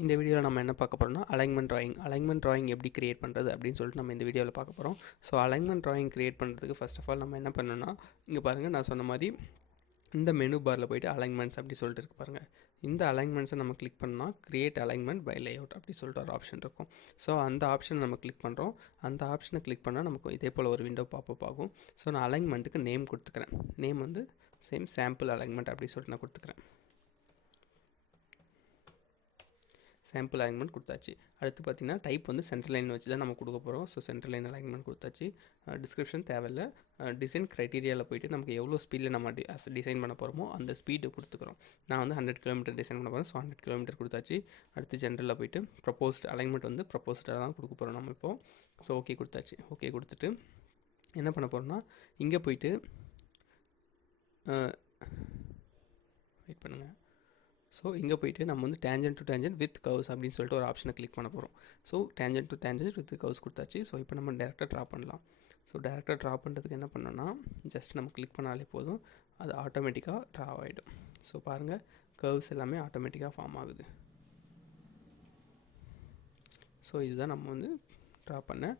இந்த வீடியோவில் நம்ம என்ன பார்க்க போகிறோம்னா அலைன்மெண்ட் ட்ராயிங் எப்படி கிரியேட் பண்ணுறது அப்படின்னு சொல்லிட்டு நம்ம இந்த வீடியோவில் பார்க்க போகிறோம். ஸோ அலைன்மெண்ட் ட்ராயிங் கிரியேட் பண்ணுறதுக்கு ஃபர்ஸ்ட் ஆஃப் ஆல் நம்ம என்ன பண்ணணும்னா, இங்கே பாருங்கள், நான் சொன்ன மாதிரி இந்த மெனு பாரில் போய்ட்டு அலைன்மெண்ட்ஸ் அப்படி சொல்லிட்டு இருக்கு பாருங்கள். இந்த அலைன்மெண்ட்ஸை நம்ம கிளிக் பண்ணால் கிரியேட் அலைன்மெண்ட் பை லேஅவுட் அப்படி சொல்லிட்டு ஒரு ஆப்ஷன் இருக்கும். ஸோ அந்த ஆப்ஷனை நம்ம கிளிக் பண்ணுறோம். அந்த ஆப்ஷனை கிளிக் பண்ணால் நமக்கு இதே போல் ஒரு விண்டோ பாப்பப் ஆகும். ஸோ நான் அலைன்மெண்ட்டுக்கு நேம் கொடுத்துக்கிறேன். நேம் வந்து சேம் சாம்பிள் அலைன்மெண்ட் அப்படி சொல்லிட்டு நான் கொடுத்துக்கிறேன். சாம்பிள் அலைன்மெண்ட் கொடுத்தாச்சு. அடுத்து பார்த்திங்கன்னா டைப் வந்து சென்டர் லைன் வச்சு தான் நம்ம கொடுக்க போகிறோம். ஸோ சென்டர் லைன் அலைன்மெண்ட் கொடுத்தாச்சு. டிஸ்கிரிப்ஷன் தேவையில்லை. டிசைன் க்ரைட்டீரியாவில் போய்ட்டு நமக்கு எவ்வளோ ஸ்பீடில் நம்ம டிசைன் பண்ண போகிறோமோ அந்த ஸ்பீடு கொடுத்துக்கிறோம். நான் வந்து 100 km டிசைன் பண்ண போகிறேன். ஸோ 100 km கொடுத்தாச்சு. அடுத்து ஜென்ரலில் போய்ட்டு ப்ரப்போஸ்ட் அலைன்மெண்ட் வந்து ப்ரப்போஸ்டாக தான் கொடுக்க போகிறோம் நம்ம இப்போது. ஸோ ஓகே கொடுத்தாச்சு. ஓகே கொடுத்துட்டு என்ன பண்ண போகிறோம்னா, இங்கே போய்ட்டு வெயிட் பண்ணுங்கள். ஸோ இங்கே போய்ட்டு நம்ம வந்து tangent to tangent with curves அப்படின்னு சொல்லிட்டு ஒரு ஆப்ஷனை கிளிக் பண்ண போகிறோம். So tangent to tangent with curves கொடுத்தாச்சு. ஸோ இப்போ நம்ம டேரெக்டாக ட்ரா பண்ணலாம். ஸோ டேரெக்டாக ட்ரா பண்ணுறதுக்கு என்ன பண்ணோன்னா, ஜஸ்ட் நம்ம கிளிக் பண்ணாலே போதும், அது ஆட்டோமேட்டிக்காக ட்ரா ஆகிடும். ஸோ பாருங்கள், கர்வ்ஸ் எல்லாமே ஆட்டோமேட்டிக்காக ஃபார்ம் ஆகுது. ஸோ இதுதான் நம்ம வந்து ட்ரா பண்ண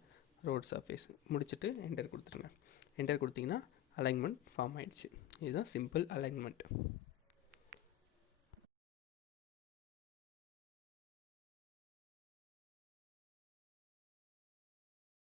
ரோட் சர்ஃபேஸ். முடிச்சுட்டு என்டர் கொடுத்துருங்க. என்டர் கொடுத்தீங்கன்னா அலைன்மெண்ட் ஃபார்ம் ஆகிடுச்சு. இதுதான் சிம்பிள் அலைன்மெண்ட்.